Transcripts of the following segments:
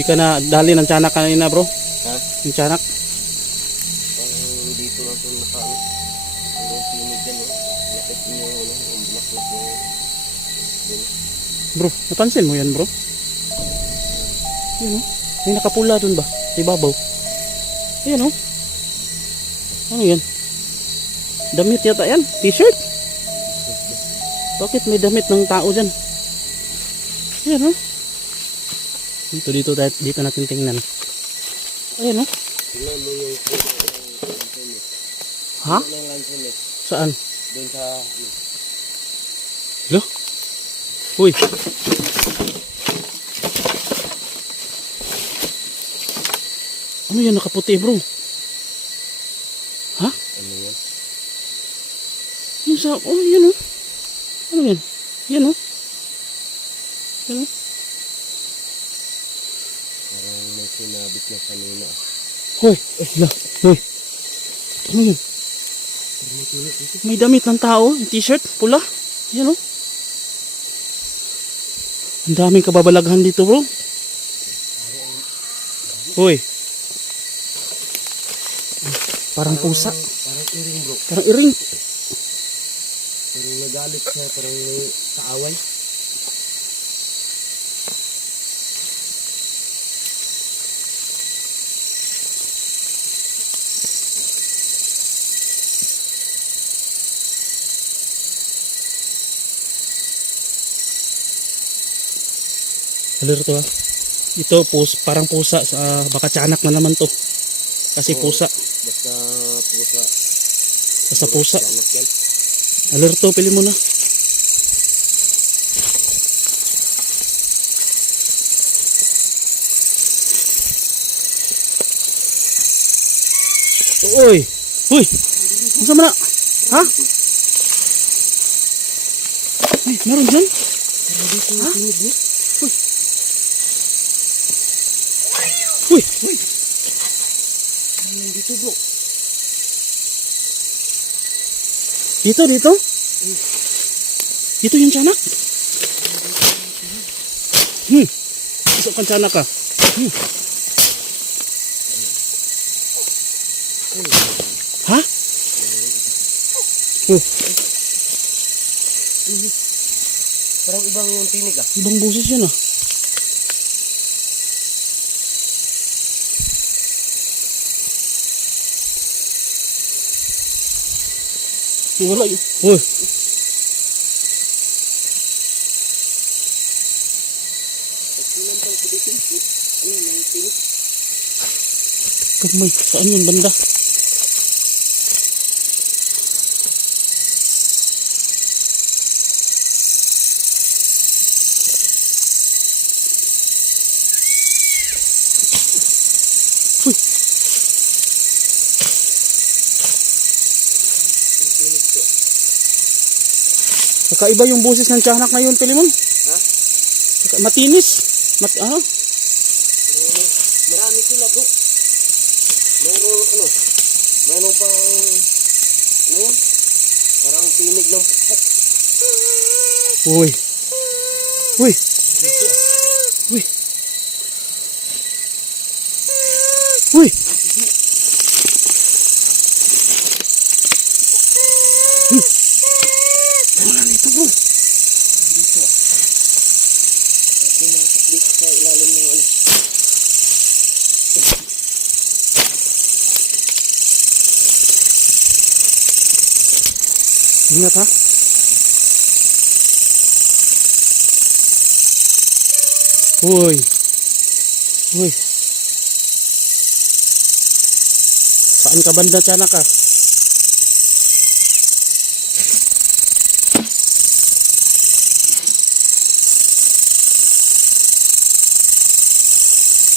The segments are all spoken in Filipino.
Di ka na dali ng tiyanak kanina bro? Ha? Yung tiyanak? Parang dito lang ito naka ano. Yung tinig yan oh. Lapit niyo yung ano. Yung black-black yung... Bro, napansin mo yan bro? Yan oh. May nakapula dun ba? Ibabaw. Ayan oh. Ano yan? Damit yata yan? T-shirt? Bakit may damit ng tao dyan? Ayan oh. Dito, dito, dito natin tingnan. Ayan oh. Ng lansonet. Ha? Saan? Doon sa... Ano, Lo? Uy. Ano yan nakaputi bro? Ha? ano yan? Yung sa... Oh, yan oh. Ano yan? Yan oh. Yan oh. Parang may sinabit na kanina. Hoy. La. Hoy. Ano yun? May damit ng tao. T-shirt. Pula. Yan oh. Ang daming kababalaghan dito bro. Hoy. Parang pusa. Parang iring bro. Parang iring. Nagalit siya. Parang may kaaway. Alert to ha. Ito pus, parang pusa sa baka tiyanak na naman to. Kasi Oo. pusa. Basta pusa. Basta pusa. Anak yan. Alerto, pili mo na. Uy! Uy! Masa mo na? Ha? Ay, meron dyan? Ha? Uy! Uy! Nandito bro. Dito, dito? Dito yung tiyanak? Hmm. Isok kang tiyanak ka. Hmm. Ha? Oh, Parang ibang yung tinig ah. ibang boses yun ah. Wala yun. Uy. Kamay, saan yun banda? Kakaiba yung boses ng tiyanak ngayon, Pilimon. Ha? Matinis. Mat ano? Marami sila bro. Mayroon ano. Mayroon pang ano yan? Parang tinig ng pukpuk. Uy. Uy. Uy. Uy. Hmm. Wala dito bro. Dito ah. May pumasok dito sa ilalim ng ano. Ingat ha. Uy. Uy. Saan ka banda tiyanak ka?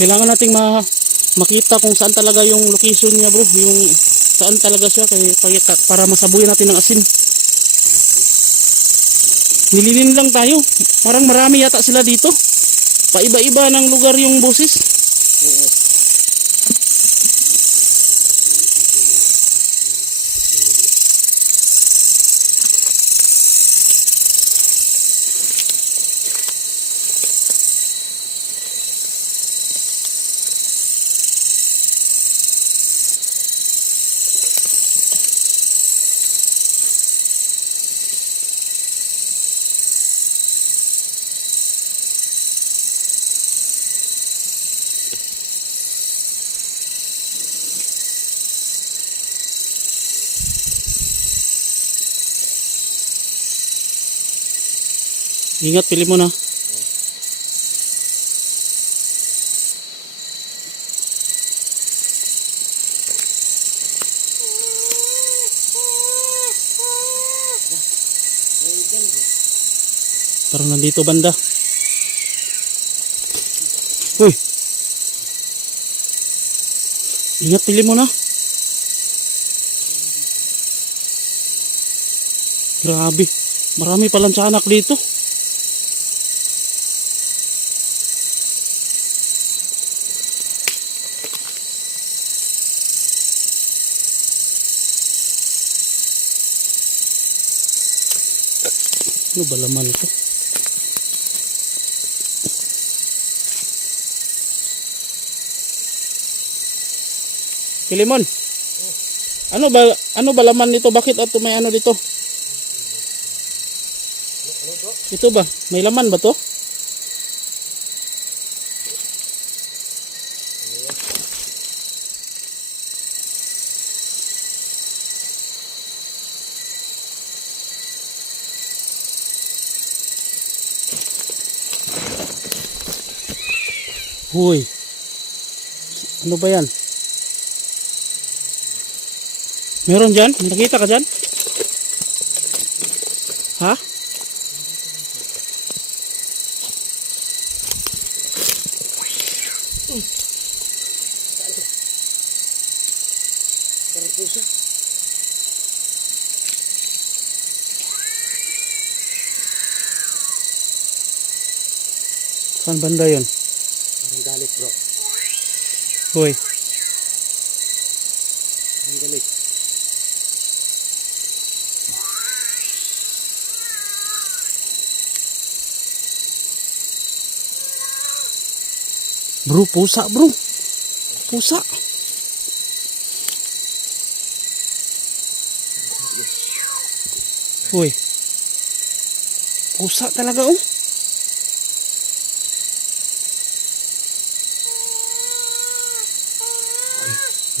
Kailangan nating ma makita kung saan talaga yung location niya bro, yung saan talaga siya kay para, para masabuyan natin ng asin. Nililin lang tayo. Parang marami yata sila dito. Paiba-iba ng lugar yung boses. Ingat, pili mo na. Parang nandito banda. Uy! Ingat, pili mo na. Grabe. Marami palang tiyanak dito. Ano ba laman ito? Pilimon. Ano ba ano ba laman nito? Bakit ato may ano dito? Ito ba? May laman ba to? Huy. Ano ba yan? Meron dyan? Nakita ka dyan? Ha? Pusa. Saan banda yun? Huy. Parang galit. Bro, pusa bro. Pusa. Huy. Pusa talaga oh.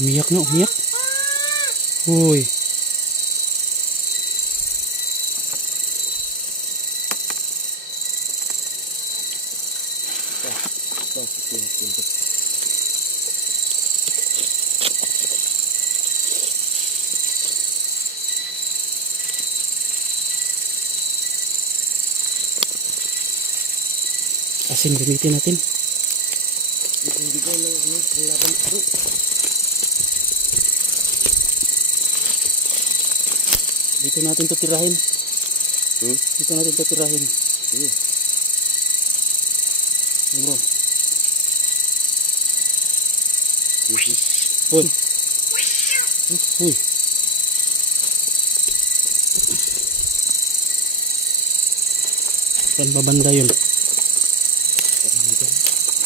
Huy, Umiyak na, umiyak. Huy. Ito, ito, ito, ito. Asin gamitin natin. Ito yung bigay ng ano, ng laban bro. Dito natin to tirahin. Hmm? Dito natin to tirahin. Sige. Bro. Sige. Hoy. Uy. Saan ba banda yun?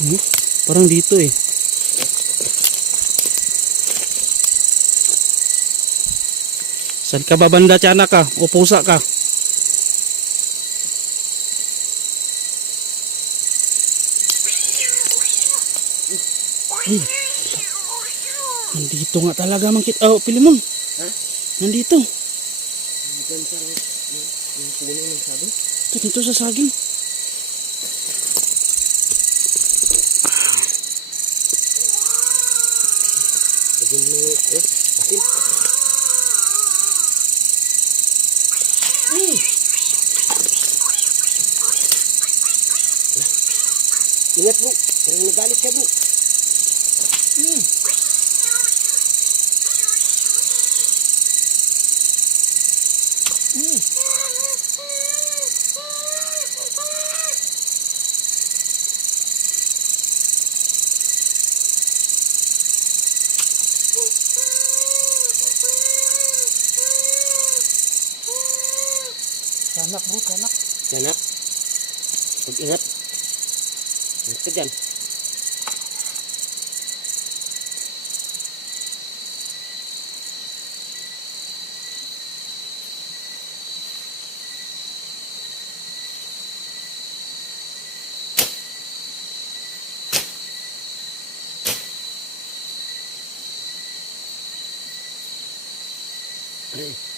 Hmm? Parang dito eh. Saan ka ba banda, tiyanak ka? O pusa ka? Ay. Nandito nga talaga mangkit. Oh, Pilimon. Ha? Nandito. Dyan sa yung, yung puno ng sabi. Ito dito sa saging. Ingat bro. Pero nagalit ka bro. Hmm. Hmm. Kanak bro, kanak. Kanak. Pag-ingat. Mag-ingat. Ingat ka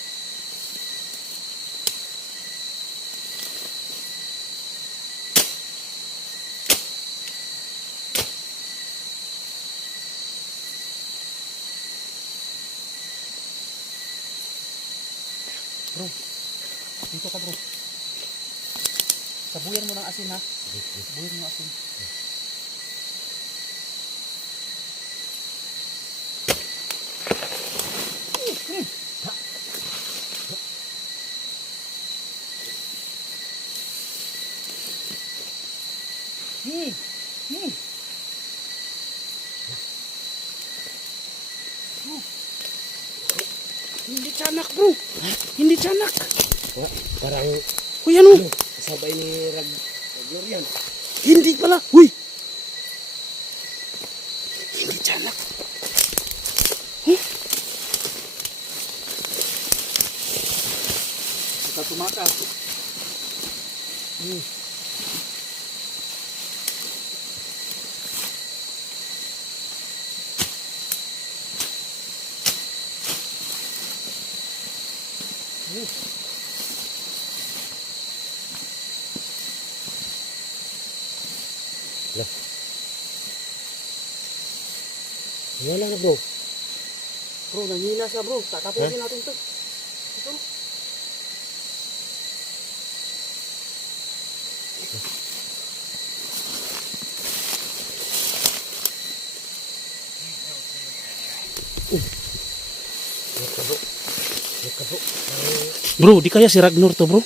Bro, dito ka bro. Sabuyan mo ng asin ha. Sabuyan mo ng asin. Hmm. Hmm. Hindi tiyanak bro. Hindi tiyanak. Nga, parang Uy ano? sabay ni Rag... Ragyur yan. Hindi pala. Uy. Hindi tiyanak. Huh? Kita tumakas. Hmm. Wala na bro. Bro, nanghina siya bro. Tatapusin natin to. Ito. Bro, di kaya si Ragnar to bro?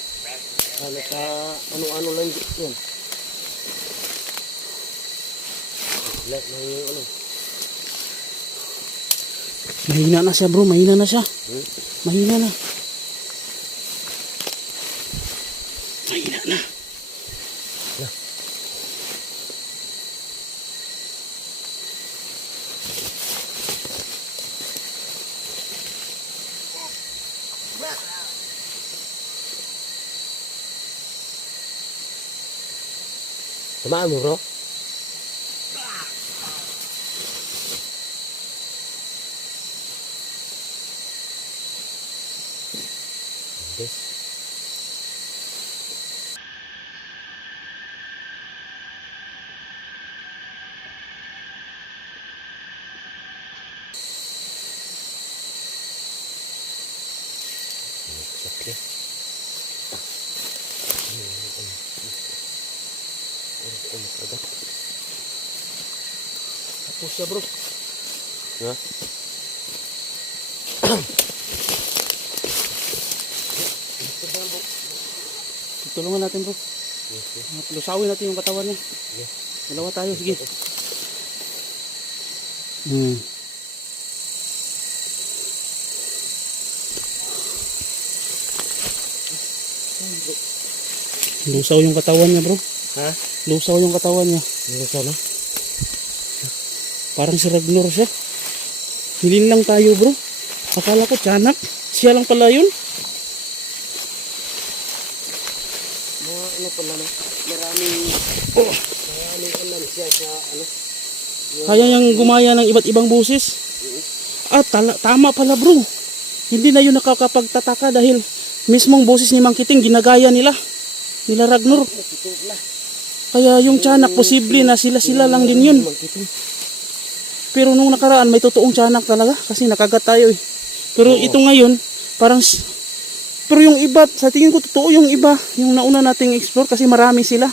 Mahina na siya bro, mahina na siya. Mahina na. Mahina na. Tamaan mo bro. Yes. Okay. Tapos siya bro. Ha? Tulungan natin bro. Lusawin natin yung katawan niya. Yes. Dalawa tayo, sige. Hmm. Lusaw yung katawan niya bro. Ha? Lusaw yung katawan niya. Ano sana? Parang si Ragnar siya. Hilin lang tayo bro. Akala ko tiyanak. Siya lang pala yun. Mga ano pala no? Maraming... Oh. Maraming alam siya sa ano? Kaya niyang gumaya ng iba't ibang busis. Ah, tala- tama pala bro. Hindi na yun nakakapagtataka dahil mismong boses ni Mang Kiting ginagaya nila. Nila Ragnar. Ito pala. Kaya yung tiyanak, posible na sila-sila lang din yun. Pero nung nakaraan, may totoong tiyanak talaga kasi nakagat tayo eh. Pero ito ngayon, parang... Pero yung iba, sa tingin ko totoo yung iba. Yung nauna nating explore kasi marami sila.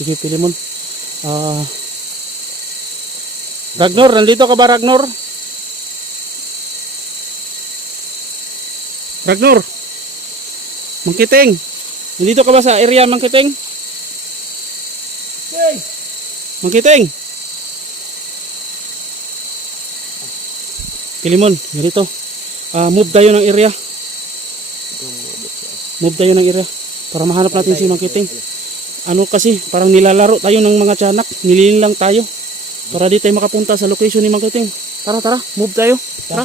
Sige, Pilimon. Ah... Ragnar, nandito ka ba Ragnar? Ragnar! Mangkiting! Nandito ka ba sa area Mangkiting? Mangkiting! Kilimon, ganito. Ah, move tayo ng area. Move tayo ng area. Para mahanap natin si Mangkiting. Ano kasi, parang nilalaro tayo ng mga tiyanak. Nililing lang tayo. Para di tayo makapunta sa location ni Mangkiting. Tara, tara. Move tayo. Tara.